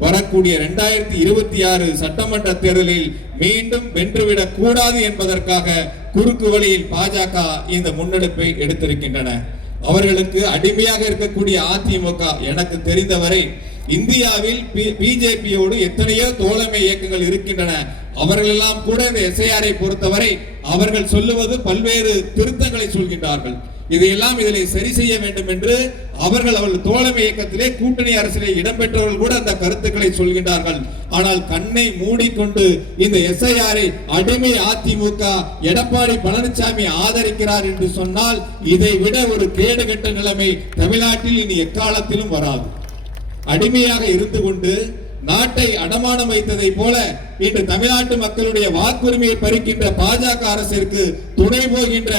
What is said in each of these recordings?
வரக்கூடிய இரண்டாயிரத்தி இருபத்தி ஆறு சட்டமன்ற தேர்தலில் மீண்டும் வென்றுவிடக் கூடாது என்பதற்காக குறுக்கு வழியில் பாஜக இந்த முன்னெடுப்பை எடுத்திருக்கின்றன. அவர்களுக்கு அடிமையாக இருக்கக்கூடிய அதிமுக எனக்கு தெரிந்தவரை இந்தியாவில் பிஜேபியோடு எத்தனையோ தோழமை இயக்கங்கள் இருக்கின்றன. அவர்களெல்லாம் கூட இந்த எஸ்ஐஆரை பொறுத்தவரை அவர்கள் சொல்லுவது பல்வேறு திருத்தங்களை சொல்கின்றார்கள். இதையெல்லாம் இதிலே சரி செய்ய வேண்டும் என்று அவர்கள் அவர்கள் தோழமை இயக்கத்திலே கூட்டணி அரசிலே இடம்பெற்றவர்கள் கூட அந்த கருத்துக்களை சொல்கின்றார்கள். ஆனால் கண்ணை மூடிக்கொண்டு இந்த எஸ்ஐஆரை அடிமை அதிமுக எடப்பாடி பழனிசாமி ஆதரிக்கிறார் என்று சொன்னால் இதை விட ஒரு கேடுகட்ட நிலைமை தமிழ்நாட்டில் இனி எக்காலத்திலும் வராது. அடிமையாக இருந்து கொண்டு நாட்டை அடமானம் வைத்ததை போல இன்று தமிழ்நாட்டு மக்களுடைய வாக்குரிமையை பறிக்கின்ற பாஜக அரசிற்கு துணை போகின்ற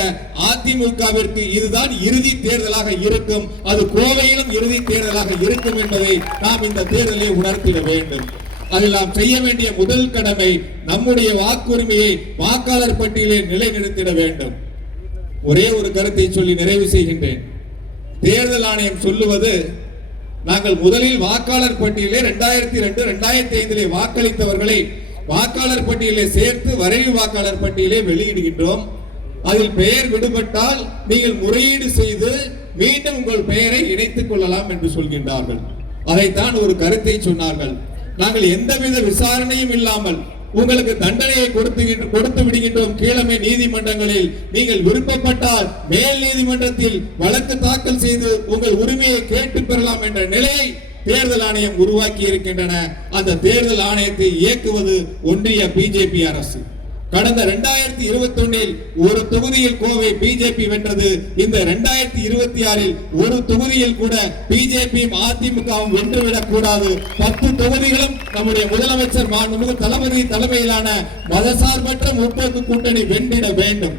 அதிமுகவிற்கு இதுதான் இறுதி தேர்தலாக இருக்கும். அது கோவையிலும் இறுதி தேர்தலாக இருக்கும் என்பதை நாம் இந்த தேர்தலை உணர்த்திட வேண்டும். அதில் நாம் செய்ய வேண்டிய முதல் கடமை நம்முடைய வாக்குரிமையை வாக்காளர் பட்டியலில் நிலைநிறுத்திட வேண்டும். ஒரே ஒரு கருத்தை சொல்லி நிறைவு செய்கின்றேன். தேர்தல் ஆணையம் சொல்லுவது நாங்கள் முதலில் வாக்காளர் பட்டியலே ரெண்டாயிரத்தி ரெண்டு ரெண்டாயிரத்தி ஐந்திலே வாக்களித்தவர்களை வாக்காளர் பட்டியலை சேர்த்து வரைவு வாக்காளர் பட்டியலை வெளியிடுகின்றோம். அதில் பெயர் விடுபட்டால் நீங்கள் முறையீடு செய்து மீண்டும் உங்கள் பெயரை இணைத்துக் கொள்ளலாம் என்று சொல்கின்றார்கள். அதைத்தான் ஒரு கருத்தை சொன்னார்கள். நாங்கள் எந்தவித விசாரணையும் இல்லாமல் உங்களுக்கு தண்டனையை கொடுத்து கொடுத்து விடுகின்றோம். கீழமை நீதிமன்றங்களில் நீங்கள் விருப்பப்பட்டால் மேல் நீதிமன்றத்தில் வழக்கு தாக்கல் செய்து உங்கள் உரிமையை கேட்டு பெறலாம் என்ற நிலையை தேர்தல் ஆணையம் உருவாக்கி இருக்கின்றன அந்த தேர்தல் ஆணையத்தை இயக்குவது ஒன்றிய பிஜேபி அரசு. கடந்த இரண்டாயிரத்தி இருபத்தி ஒன்னில் ஒரு தொகுதியில் கோவை பிஜேபி வென்றது. இந்த இரண்டாயிரத்தி இருபத்தி ஆறில் ஒரு தொகுதியில் கூட பிஜேபியும் அதிமுகவும் வென்றுவிடக் கூடாது பத்து தொகுதிகளும் நம்முடைய முதலமைச்சர் மாண்புமிகு தளபதி தலைமையிலான மதசார்பற்ற முற்போக்கு கூட்டணி வென்றிட வேண்டும்.